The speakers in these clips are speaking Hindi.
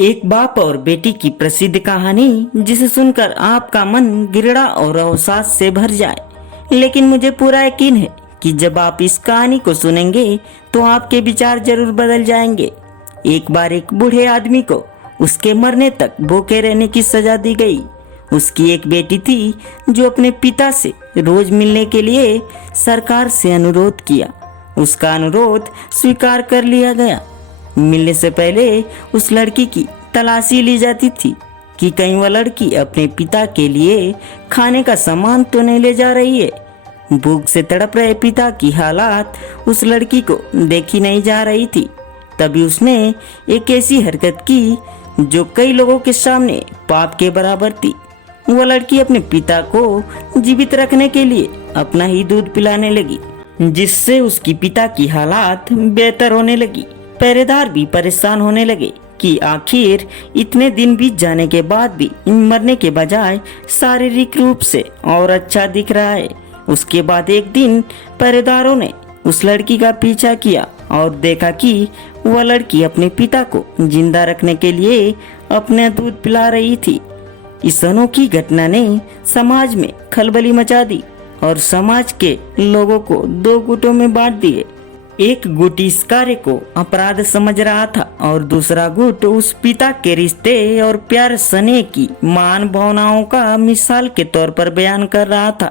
एक बाप और बेटी की प्रसिद्ध कहानी जिसे सुनकर आपका मन घृणा और अवसाद से भर जाए। लेकिन मुझे पूरा यकीन है कि जब आप इस कहानी को सुनेंगे तो आपके विचार जरूर बदल जाएंगे। एक बार एक बूढ़े आदमी को उसके मरने तक भूखे रहने की सजा दी गई। उसकी एक बेटी थी जो अपने पिता से रोज मिलने के लिए सरकार से अनुरोध किया। उसका अनुरोध स्वीकार कर लिया गया। मिलने से पहले उस लड़की की तलाशी ली जाती थी कि कहीं वह लड़की अपने पिता के लिए खाने का सामान तो नहीं ले जा रही है। भूख से तड़प रहे पिता की हालात उस लड़की को देखी नहीं जा रही थी। तभी उसने एक ऐसी हरकत की जो कई लोगों के सामने पाप के बराबर थी। वह लड़की अपने पिता को जीवित रखने के लिए अपना ही दूध पिलाने लगी, जिससे उसकी पिता की हालात बेहतर होने लगी। पहरेदार भी परेशान होने लगे कि आखिर इतने दिन बीत जाने के बाद भी मरने के बजाय शारीरिक रूप से और अच्छा दिख रहा है। उसके बाद एक दिन पहरेदारों ने उस लड़की का पीछा किया और देखा कि वह लड़की अपने पिता को जिंदा रखने के लिए अपना दूध पिला रही थी। इस अनोखी घटना ने समाज में खलबली मचा दी और समाज के लोगों को दो गुटों में बांट दिए। एक गुट इस कार्य को अपराध समझ रहा था और दूसरा गुट उस पिता के रिश्ते और प्यार स्नेह की महान भावनाओं का मिसाल के तौर पर बयान कर रहा था।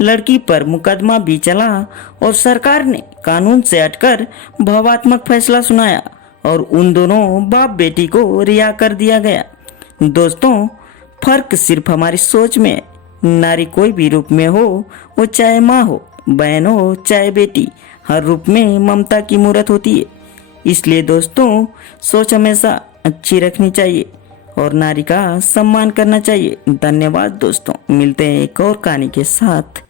लड़की पर मुकदमा भी चला और सरकार ने कानून से हटकर भावात्मक फैसला सुनाया और उन दोनों बाप बेटी को रिहा कर दिया गया। दोस्तों, फर्क सिर्फ हमारी सोच में है। नारी कोई भी रूप में हो, वो चाहे माँ हो, बहन हो, चाहे बेटी, हर रूप में ममता की मूरत होती है। इसलिए दोस्तों, सोच हमेशा अच्छी रखनी चाहिए और नारी का सम्मान करना चाहिए। धन्यवाद दोस्तों, मिलते हैं एक और कहानी के साथ।